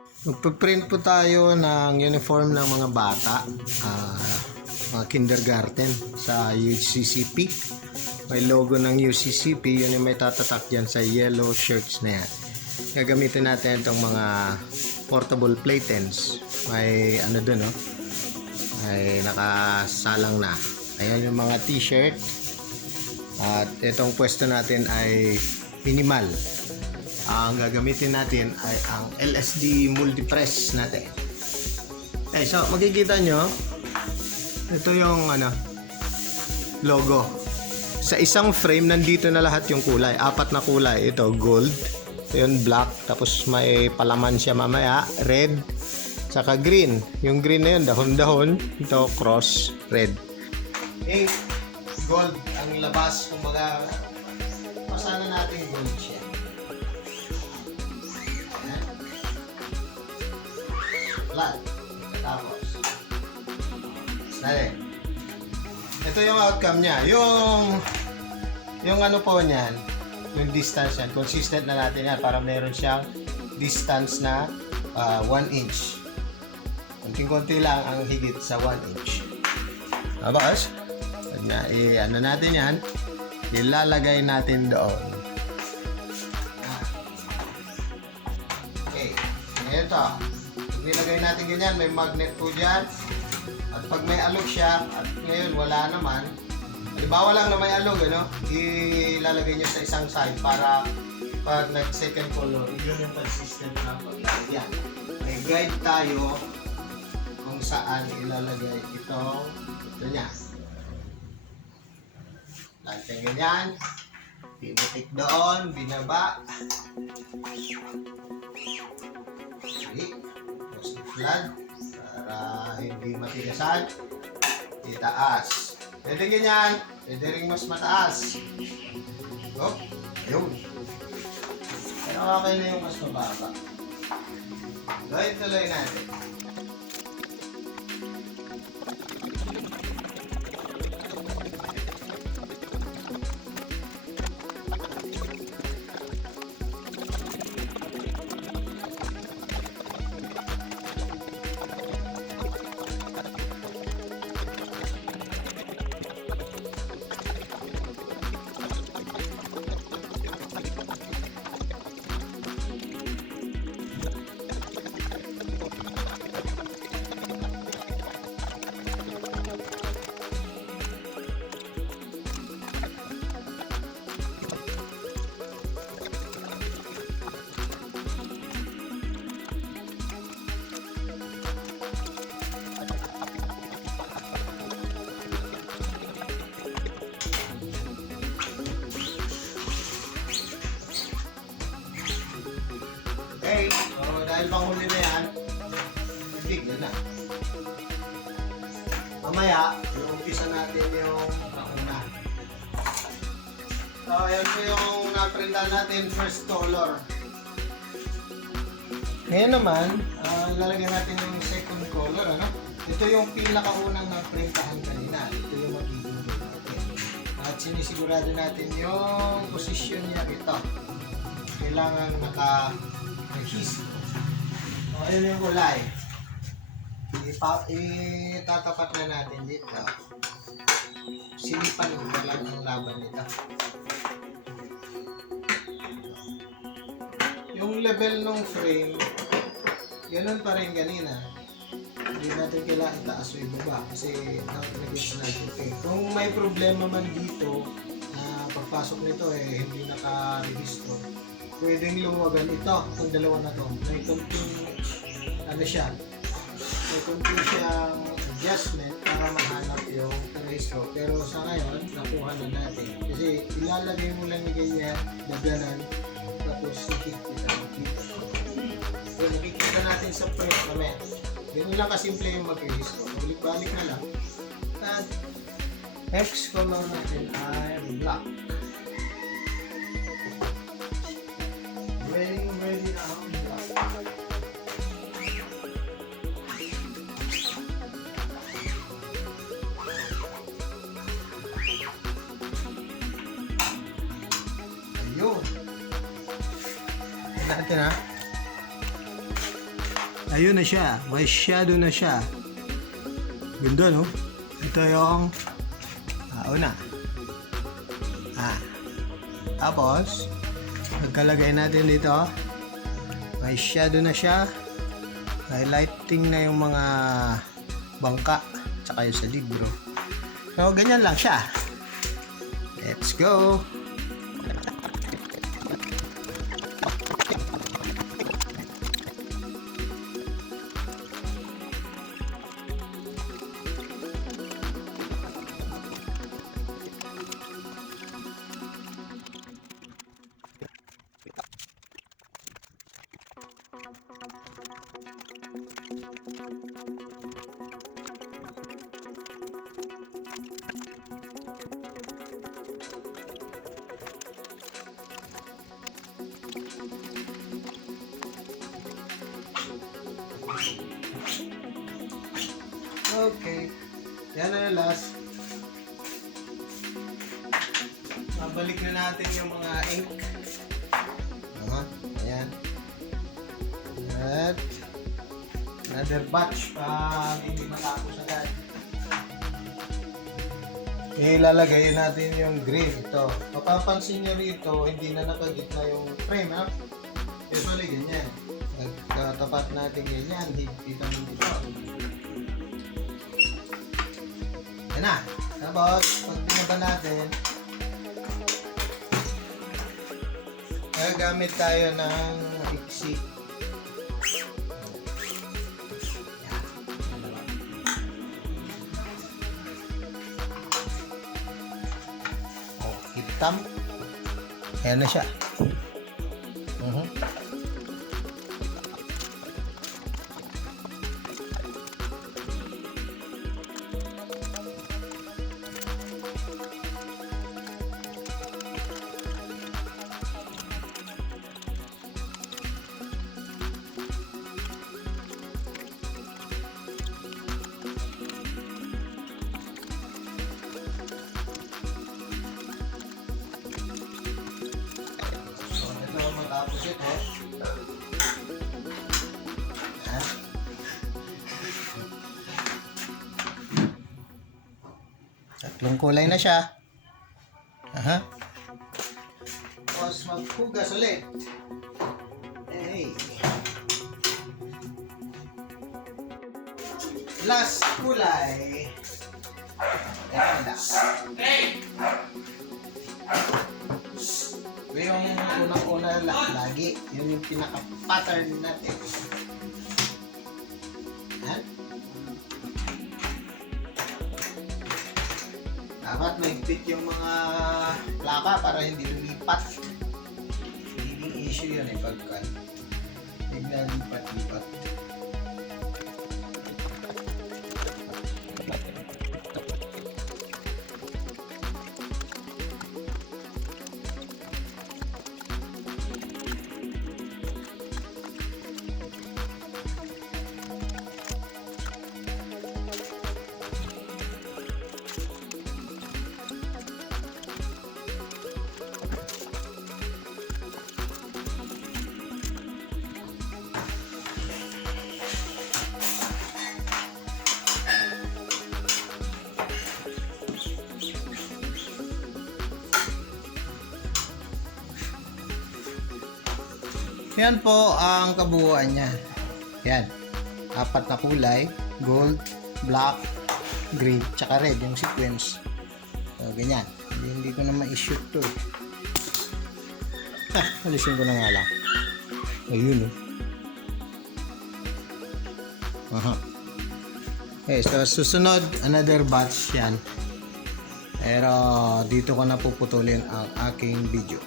Magpiprint po tayo ng uniform ng mga bata, mga kindergarten sa UCCP. May logo ng UCCP, yun yung may tatatak dyan sa yellow shirts na yan. Gagamitin natin itong mga portable playpens. May ano dun, no? Ay nakasalang na. Ayan yung mga t-shirt. At itong pwesto natin ay minimal. Ang gagamitin natin ay ang LSD multi-press natin. Okay, so makikita nyo, ito yung logo. Sa isang frame, nandito na lahat yung kulay. 4 na kulay. Ito, gold. Ito yun, black. Tapos may palaman siya mamaya. Red. Saka green. Yung green na yun, dahon-dahon. Ito, cross. Red. Pink. Gold ang labas. Kumbaga, masana natin gold siya. Flat. Tapos. Sali. Ito yung outcome niya. Yung ano po niyan, yung distance yan, consistent na natin yan para meron siyang distance na 1 inch. Konting-konti lang ang higit sa 1 inch. Tapos, ano natin yan, ilalagay natin doon. Okay. Ito. Nilagay natin ganyan, may magnet po dyan. At pag may alog siya, at ngayon wala naman, halimbawa lang na may alog, ilalagay nyo sa isang side para pag nag-second color, yun yung consistent na paglagyan. May guide tayo kung saan ilalagay ito niya. Lagyan ganyan, pinutik doon, binaba. Okay. Flat para hindi matigasan, itaas. Pwede ganyan, pwede rin mas mataas. Oh, yun. Pero okay na yung mas mababa. Gawin tuloy natin. Okay, so dahil panghuli na yan, bigyan na. Mamaya, umpisa natin yung una. So, yan po yung naprintan natin, first color. Ngayon naman, ilalagay natin yung second color, Ito yung pinakaunang naprintahan kanina. Ito yung magiging natin. At sinisigurado natin yung posisyon niya ito. Kailangan naka-his. So, ayun yung kulay. Itatapat na natin dito. Silipan na lang ang laban nito. Yung level ng frame, ganun pa rin kanina. Hindi natin kailangan itaas o ibaba kasi nag-gets natin. Okay. Kung may problema man dito na pagpasok nito hindi naka-register, pwedeng luwagan ito, itong dalawa na to. May konting siya, may konting siyang adjustment para mahanap yung register. Pero sa ngayon, nakuha na natin. Kasi ilalagay mo lang yung ganyan, daganan, tapos nakikita dito. So nakikita natin sa print naman. Ganun lang kasimple yung mag-register. Balik-balik na lang. At next color natin ay black. Ready na ang black. Ayun. Natin Ayun na siya. May shadow na siya. Ganda, no? Ito yung una. Tapos, pagkalagay natin dito, may shadow na siya. Highlighting na yung mga bangka tsaka yung sa libro. So, ganyan lang siya. Let's go! Okay. Yan na yung last. Mabalik na natin yung mga ink. Ayan. At another batch pa hindi matapos agad. Ilalagay natin yung green ito. Mapapansin nyo rito, hindi na nakagitna yung frame, ha? Usually ganyan. Nagkatapat natin ganyan, higpitan mo dito. Yan na. Tapos, pag pinaba natin, gagamit tayo ng iksi. Hitam. Ayan na siya. Tapos ito, tatlong kulay na siya. Tapos maghugas ulit. Hey. Last kulay. Ayan, last. Yung unang-una lagi, yun yung pinaka-pattern natin. Yan. Dapat mahigpit yung mga plaka para hindi lumipat. Hindi issue yun pagka bigla lipat-lipat. Yan po ang kabuuan niya. Yan. 4 na kulay. Gold, black, green, tsaka red yung sequence. So, ganyan. Hindi ko na ma-shoot to. Alisin ko na nga lang. Ayun Okay, so susunod, another batch yan. Pero dito ko na puputulin ang aking video.